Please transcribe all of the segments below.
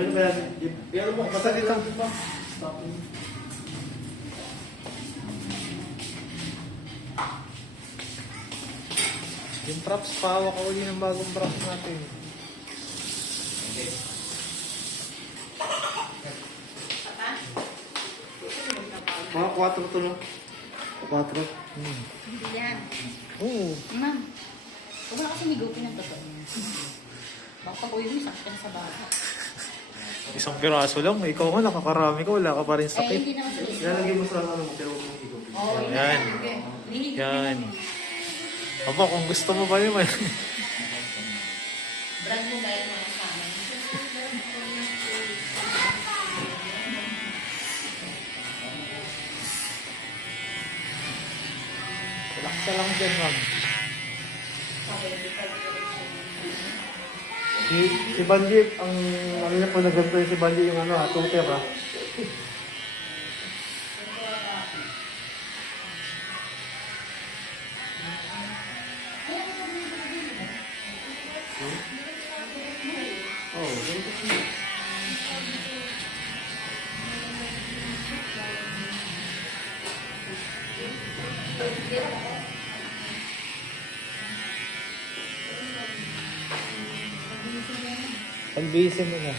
Ano ba yan? Pero mo, basta dito. Stop. Yung props, pahawak ko uli ng bagong props natin. Okay. Mga 4 to, no? 4. Hindi yan. Oo. Ma'am, huwag na kasi migupin ang totoo. Baka pag uwi mo, sakit ka na sa bata. Isang piraso lang. Ikaw nga, nakakarami ka. Wala ka pa rin Eh, sakit. hindi naman sa Ilalagay mo sa ano mo, pero huwag mong higupin. Oo, yun Yan. Hinihigupin Yan. mo. Aba, kung gusto mo ba yun, Brand mo dahil mo sa amin. relax ka lang dyan, ma'am. Si Banji, ang ano niya po nagganto yung si Banji yung ano tutor ha. Oh, Pag-busy mo na.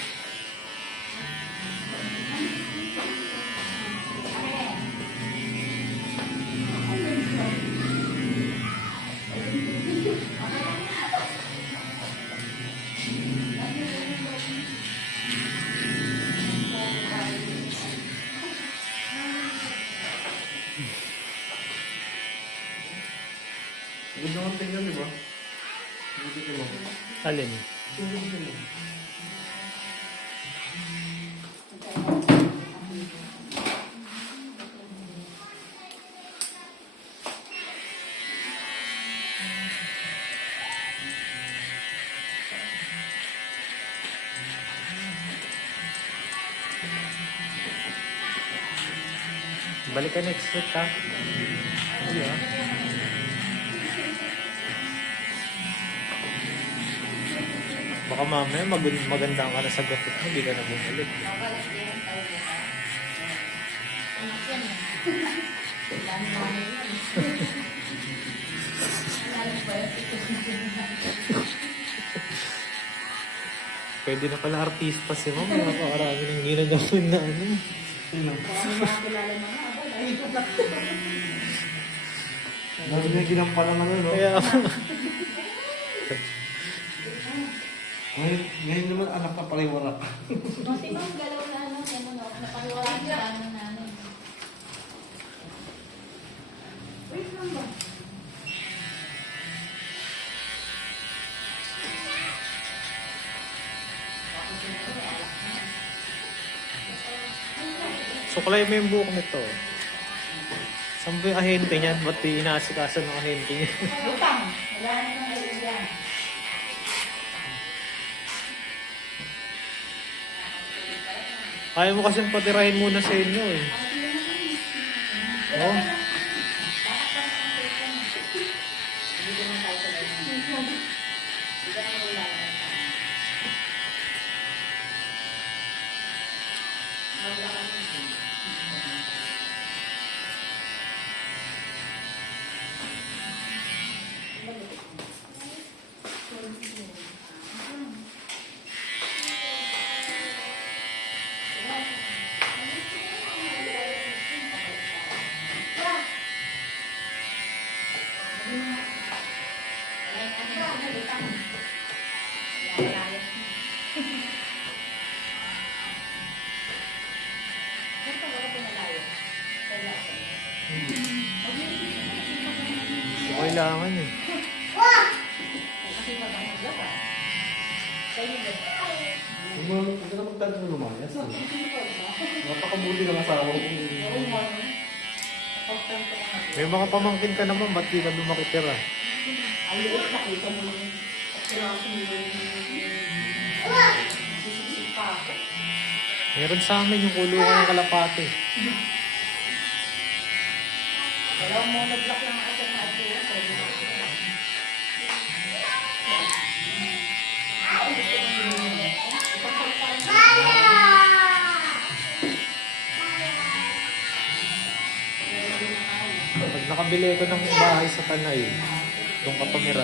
good naman tingnan, di ba? Buti mo. Alin? Balik ka next week, ha? Hindi, ha? Baka mamaya maganda ka na sa gapit mo, hindi ka na bumalik. Nakabalas din ang tao mo ka. Anak yan eh. Dami namin yan. Alam ba yun? Pwede na pala artista si ma'am. Napakarami ng ginagawin na ano. Kung makakilala mo nga, aba, dahil ko lang. Dami niya ginampalan ano, no? Kaya, Ngayon naman anak na pala yung warak. Kasi ma'am, galaw na ano, yan ano, napaliwala na ano na ano. Wait lang ba? suklay mo yung buhok nito. Saan ba yung ahente niyan? Ba't di inaasikaso ng ahente niya? Lutang. Wala na nang galaw yan. Kaya mo kasing patirahin muna sa inyo eh. Oh. Hindi naman tayo sa ganyan. Hindi ka naman wala na. Wala ka naman. Kailangan eh. Huwag ka na magtag mo lumayas. Napakabuti ng asawa ko. May mga pamangkin ka naman, ba't di ka lumakitira? Ayun, nakita mo yung sisip pa ako. Meron sa amin yung kulungan ng kalapate. Wala mo nag-block lang ako na ato. So, Nakabili ko ng bahay sa Tanay. Doon ka tumira.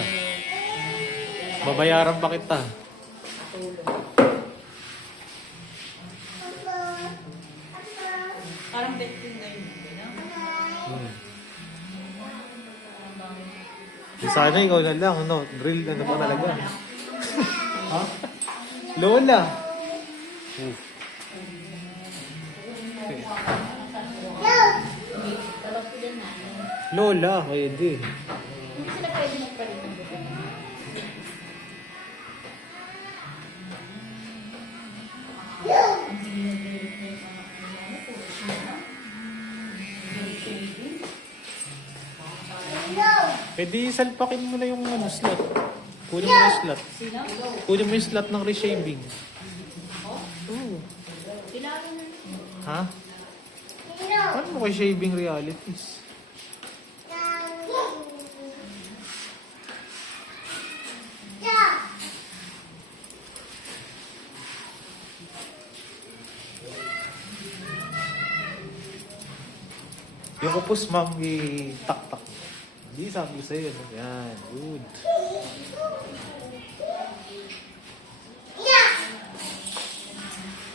Babayaran pa kita. Parang bet din na yun. No? Di sana ikaw na lang, ano? Drill, ano pa talaga? Ha? Lola! Tawag ko din na. Lola, pwede. Hindi sila pwede magpalit ng buto. Pwede salpakin mo na yung ano, slot. Kunin mo yung slot. Sino? Kunin mo yung slot ng reshaving. Oo. Kailangan na. Ha? Paano mo kay shaving realities? Yung kupos, ma'am, i-tak-tak. Hindi, sabi ko sa'yo. Ano? Yan, good.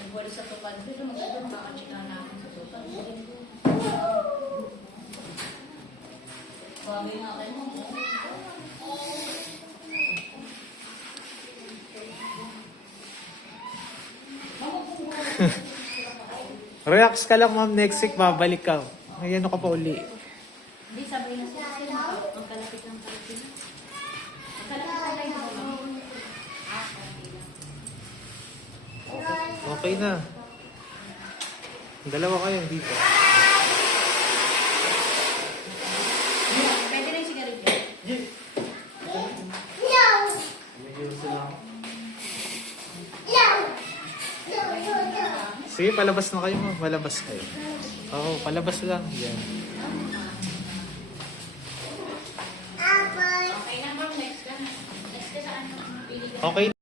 Nagwari sa tupad. Pero magandang makachika natin sa tupad. Bagay nga kayo mo. Relax ka lang, ma'am. Next week, babalik ka. May ano ka pa uli. Hindi, sabay na sila. Ang kalapit ng kalapit na. Ang kalapit na tayo. Ah, kalapit lang. Okay na. Dalawa kayo dito. Pwede na yung sigarilyo. Sige, palabas na kayo, ma'am. Palabas kayo. Oo, palabas lang. Yan. Okay na, ma'am. Next ka. Next ka saan? Pili ka. Okay